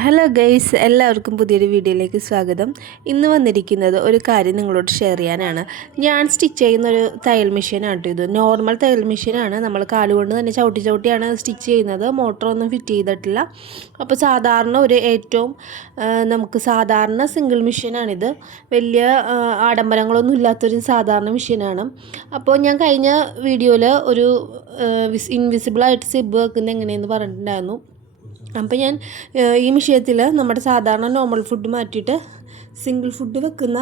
Hello guys എല്ലാവർക്കും പുതിയൊരു വീഡിയോയിലേക്ക് സ്വാഗതം. ഇന്ന് വന്നിരിക്കുന്നത് ഒരു കാര്യം നിങ്ങളോട് ഷെയർ ചെയ്യാനാണ്. ഞാൻ സ്റ്റിച്ച് ചെയ്യുന്ന ഒരു തയ്യൽ മെഷീനാണ് ഇത്. നോർമൽ തയ്യൽ മെഷീനാണ് നമ്മൾ കാലുകൊണ്ട് തന്നെ ചവിട്ടി ചവിട്ടിയാണ് സ്റ്റിച്ച് ചെയ്യുന്നത്. മോട്ടറൊന്നും ഫിറ്റ് ചെയ്തിട്ടില്ല. അപ്പോൾ സാധാരണ ഒരു ഏറ്റവും നമുക്ക് സാധാരണ സിംഗിൾ മെഷീനാണിത് വലിയ ആഡംബരങ്ങളൊന്നും ഇല്ലാത്തൊരു സാധാരണ മെഷീനാണ് അപ്പോൾ ഞാൻ കഴിഞ്ഞ വീഡിയോയിൽ ഒരു ഇൻവിസിബിളായിട്ട് സിബ് വെക്കുന്നത് എങ്ങനെയെന്ന് പറഞ്ഞിട്ടുണ്ടായിരുന്നു. അപ്പോൾ ഞാൻ ഈ വിഷയത്തിൽ നമ്മുടെ സാധാരണ നോർമൽ ഫുഡ് മാറ്റിയിട്ട് സിംഗിൾ ഫുഡ് വെക്കുന്ന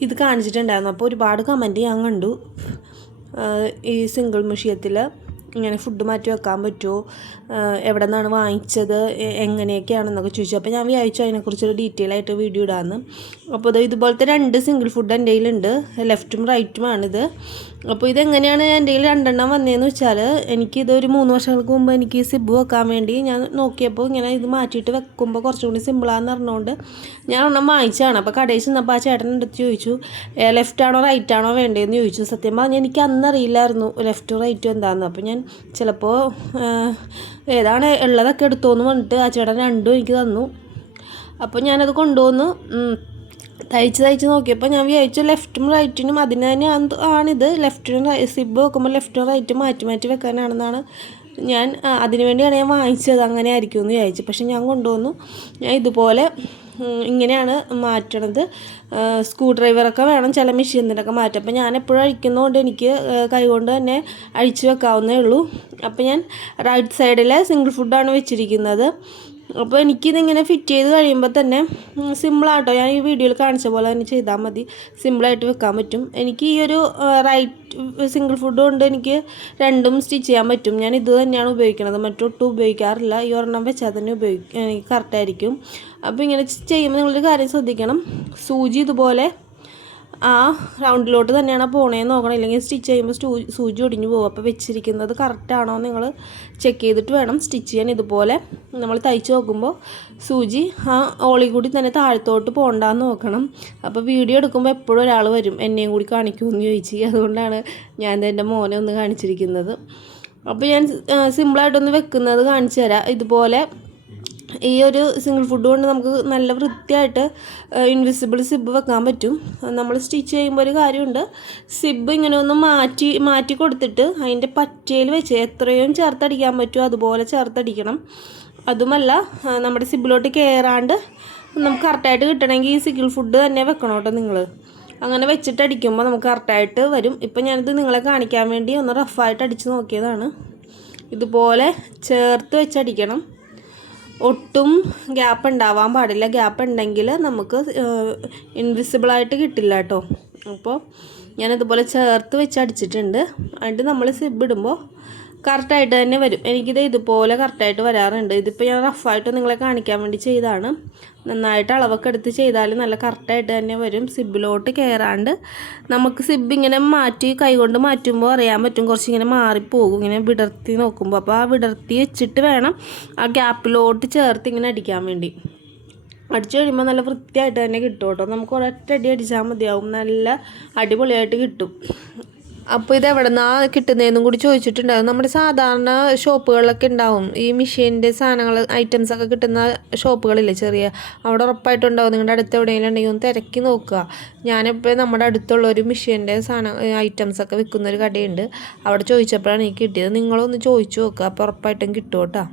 ഇത് കാണിച്ചിട്ടുണ്ടായിരുന്നു. അപ്പോൾ ഒരുപാട് കമന്റ് ഞാൻ കണ്ടു. ഈ സിംഗിൾ വിഷയത്തിൽ ഇങ്ങനെ ഫുഡ് മാറ്റി വെക്കാൻ പറ്റുമോ? എവിടെ നിന്നാണ് വാങ്ങിച്ചത്? എങ്ങനെയൊക്കെയാണെന്നൊക്കെ ചോദിച്ചു. അപ്പോൾ ഞാൻ വിചാരിച്ചു അതിനെക്കുറിച്ചൊരു ഡീറ്റെയിൽ ആയിട്ട് വീഡിയോ ഇടാമെന്ന് അപ്പോൾ ഇത് ഇതുപോലത്തെ രണ്ട് സിംഗിൾ ഫുഡ് എന്റെ കയ്യിലുണ്ട്. ലെഫ്റ്റും റൈറ്റുമാണിത് അപ്പോൾ ഇതെങ്ങനെയാണ് എന്റെ കയ്യിൽ രണ്ടെണ്ണം വന്നതെന്ന് വെച്ചാൽ എനിക്കിത് ഒരു മൂന്ന് വർഷങ്ങൾക്ക് മുമ്പ് എനിക്ക് സിബ് വെക്കാൻ വേണ്ടി ഞാൻ നോക്കിയപ്പോൾ ഇങ്ങനെ ഇത് മാറ്റിയിട്ട് വെക്കുമ്പോൾ കുറച്ചും കൂടി സിമ്പിളാന്ന് പറഞ്ഞുകൊണ്ട് ഞാൻ ഒരെണ്ണം വാങ്ങിച്ചതാണ്. അപ്പോൾ കടയിൽ ചെന്നപ്പോൾ ആ ചേട്ടൻ അടുത്ത് ചോദിച്ചു ലെഫ്റ്റാണോ റൈറ്റാണോ വേണ്ടതെന്ന് ചോദിച്ചു. സത്യം പറഞ്ഞാൽ എനിക്ക് അന്നറിയില്ലായിരുന്നു ലെഫ്റ്റും റൈറ്റും എന്താണെന്ന് അപ്പോൾ ഞാൻ ചിലപ്പോൾ ഏതാണ് ഉള്ളതൊക്കെ എടുത്തോന്ന് പറഞ്ഞിട്ട് ആ ചേട്ടൻ രണ്ടും എനിക്ക് തന്നു. അപ്പോൾ ഞാനത് കൊണ്ടുവന്ന്. തയ്ച്ച് തയ്ച്ച് നോക്കിയപ്പോൾ ഞാൻ വിചാരിച്ചു ലെഫ്റ്റും റൈറ്റിനും അതിന് തന്നെ ആണ്- ആണിത്. ലെഫ്റ്റിനും സിബ് വെക്കുമ്പോൾ ലെഫ്റ്റും റൈറ്റും മാറ്റി മാറ്റി വെക്കാനാണെന്നാണ് ഞാൻ അതിനു വേണ്ടിയാണ് ഞാൻ വാങ്ങിച്ചത്. അങ്ങനെ ആയിരിക്കും എന്ന് വിചാരിച്ചു. പക്ഷെ ഞാൻ കൊണ്ടുവന്നു. ഞാൻ ഇതുപോലെ ഇങ്ങനെയാണ് മാറ്റണത്. സ്ക്രൂ ഡ്രൈവറൊക്കെ വേണം ചില മെഷീനിലൊക്കെ മാറ്റാം അപ്പോൾ ഞാൻ എപ്പോഴും അഴിക്കുന്നതുകൊണ്ട് എനിക്ക് കൈകൊണ്ട് തന്നെ അഴിച്ചു വെക്കാവുന്നേ ഉള്ളൂ. അപ്പോൾ ഞാൻ റൈറ്റ് സൈഡിലെ സിംഗിൾ ഫുഡാണ് വെച്ചിരിക്കുന്നത്. അപ്പോൾ എനിക്കിതിങ്ങനെ ഫിറ്റ് ചെയ്ത് കഴിയുമ്പോൾ തന്നെ സിമ്പിളാട്ടോ ഞാൻ ഈ വീഡിയോയിൽ കാണിച്ച പോലെ തന്നെ ചെയ്താൽ മതി. സിമ്പിളായിട്ട് വെക്കാൻ പറ്റും. എനിക്ക് ഈ ഒരു റൈറ്റ് സിംഗിൾ ഫുഡ് കൊണ്ട് എനിക്ക് രണ്ടും സ്റ്റിച്ച് ചെയ്യാൻ പറ്റും. ഞാൻ ഇത് തന്നെയാണ് ഉപയോഗിക്കുന്നത് മറ്റൊട്ടും ഉപയോഗിക്കാറില്ല. ഈ ഒരെണ്ണം വെച്ചാൽ തന്നെ ഉപയോഗിക്കും കറക്റ്റായിരിക്കും അപ്പോൾ ഇങ്ങനെ ചെയ്യുമ്പോൾ നിങ്ങളൊരു കാര്യം ശ്രദ്ധിക്കണം. സൂചി ഇതുപോലെ ആ റൗണ്ടിലോട്ട് തന്നെയാണ് പോണേന്ന് നോക്കണം. ഇല്ലെങ്കിൽ സ്റ്റിച്ച് ചെയ്യുമ്പോൾ സ്റ്റൂ സൂചി ഒടിഞ്ഞു പോകും. അപ്പോൾ വെച്ചിരിക്കുന്നത് കറക്റ്റാണോ നിങ്ങൾ ചെക്ക് ചെയ്തിട്ട് വേണം സ്റ്റിച്ച് ചെയ്യാൻ. ഇതുപോലെ നമ്മൾ തയ്ച്ച് നോക്കുമ്പോൾ സൂചി ആ ഓളി കൂടി തന്നെ താഴത്തോട്ട് പോകണ്ടെന്ന് നോക്കണം. അപ്പോൾ വീഡിയോ എടുക്കുമ്പോൾ എപ്പോഴും ഒരാൾ വരും. എന്നെയും കൂടി കാണിക്കുമെന്ന് ചോദിച്ചു. അതുകൊണ്ടാണ് ഞാൻ എന്റെ മോനെ ഒന്ന് കാണിച്ചിരിക്കുന്നത്. അപ്പോൾ ഞാൻ സിമ്പിളായിട്ടൊന്ന് വെക്കുന്നത് കാണിച്ചു തരാം. ഇതുപോലെ ഈ ഒരു സിംഗിൾ ഫുഡ് കൊണ്ട് നമുക്ക് നല്ല വൃത്തിയായിട്ട് ഇൻവിസിബിൾ സിബ് വെക്കാൻ പറ്റും. നമ്മൾ സ്റ്റിച്ച് ചെയ്യുമ്പോൾ ഒരു കാര്യമുണ്ട് സിബ് ഇങ്ങനെ ഒന്ന് മാറ്റി മാറ്റി കൊടുത്തിട്ട് അതിന്റെ പറ്റയിൽ വെച്ച് എത്രയും ചേർത്തടിക്കാൻ പറ്റുമോ അതുപോലെ ചേർത്തടിക്കണം. അതുമല്ല നമ്മുടെ സിബിലോട്ട് കയറാണ്ട് നമുക്ക് കറക്റ്റായിട്ട് കിട്ടണമെങ്കിൽ ഈ സിംഗിൾ ഫുഡ് തന്നെ വെക്കണം കേട്ടോ നിങ്ങൾ. അങ്ങനെ വെച്ചിട്ട് അടിക്കുമ്പോൾ നമുക്ക് കറക്റ്റായിട്ട് വരും. ഇപ്പം ഞാനിത് നിങ്ങളെ കാണിക്കാൻ വേണ്ടി ഒന്ന് റഫായിട്ട് അടിച്ച് നോക്കിയതാണ്. ഇതുപോലെ ചേർത്ത് വെച്ചടിക്കണം. ഒട്ടും ഗ്യാപ്പ് ഉണ്ടാവാൻ പാടില്ല. ഗ്യാപ്പ് ഉണ്ടെങ്കിൽ നമുക്ക് ഇൻവിസിബിളായിട്ട് കിട്ടില്ല കേട്ടോ അപ്പോൾ ഞാനതുപോലെ ചേർത്ത് വെച്ച് അടിച്ചിട്ടുണ്ട്. എന്നിട്ട് നമ്മൾ സിബ് ഇടുമ്പോൾ കറക്റ്റായിട്ട് തന്നെ വരും. എനിക്കിത് ഇതുപോലെ കറക്റ്റായിട്ട് വരാറുണ്ട്. ഇതിപ്പോൾ ഞാൻ റഫായിട്ട് നിങ്ങളെ കാണിക്കാൻ വേണ്ടി ചെയ്താണ്. നന്നായിട്ട് അളവൊക്കെ എടുത്ത് ചെയ്താൽ നല്ല കറക്റ്റായിട്ട് തന്നെ വരും. സിബിലോട്ട് കയറാണ്ട് നമുക്ക് സിബ് ഇങ്ങനെ മാറ്റി കൈകൊണ്ട് മാറ്റുമ്പോൾ അറിയാൻ പറ്റും. കുറച്ച് ഇങ്ങനെ മാറിപ്പോകും. ഇങ്ങനെ വിടർത്തി നോക്കുമ്പോൾ അപ്പോൾ ആ വിടർത്തി വെച്ചിട്ട് വേണം ആ ഗ്യാപ്പിലോട്ട് ചേർത്ത് ഇങ്ങനെ അടിക്കാൻ വേണ്ടി. അടിച്ചു കഴിയുമ്പോൾ നല്ല വൃത്തിയായിട്ട് തന്നെ കിട്ടും കേട്ടോ. നമുക്ക് ഒരൊറ്റ അടി അടിച്ചാൽ മതിയാവും. നല്ല അടിപൊളിയായിട്ട് കിട്ടും. അപ്പോൾ ഇത് എവിടെ നിന്നാണ് കിട്ടുന്നതെന്നും കൂടി ചോദിച്ചിട്ടുണ്ടായിരുന്നു നമ്മുടെ സാധാരണ ഷോപ്പുകളിലൊക്കെ ഉണ്ടാവും. ഈ മെഷീന്റെ സാധനങ്ങൾ ഐറ്റംസ് ഒക്കെ കിട്ടുന്ന ഷോപ്പുകളില്ലേ ചെറിയ? അവിടെ ഉറപ്പായിട്ടുണ്ടാവും. നിങ്ങളുടെ അടുത്ത് എവിടെയെങ്കിലും ഉണ്ടെങ്കിൽ ഒന്ന് തിരക്കി നോക്കുക. ഞാനിപ്പോൾ നമ്മുടെ അടുത്തുള്ള ഒരു മെഷീന്റെ സാധനം ഐറ്റംസ് ഒക്കെ വിൽക്കുന്ന ഒരു കടയുണ്ട്. അവിടെ ചോദിച്ചപ്പോഴാണ് എനിക്ക് കിട്ടിയത്. നിങ്ങളൊന്ന് ചോദിച്ചു നോക്കുക അപ്പോൾ ഉറപ്പായിട്ടും കിട്ടും കേട്ടോ.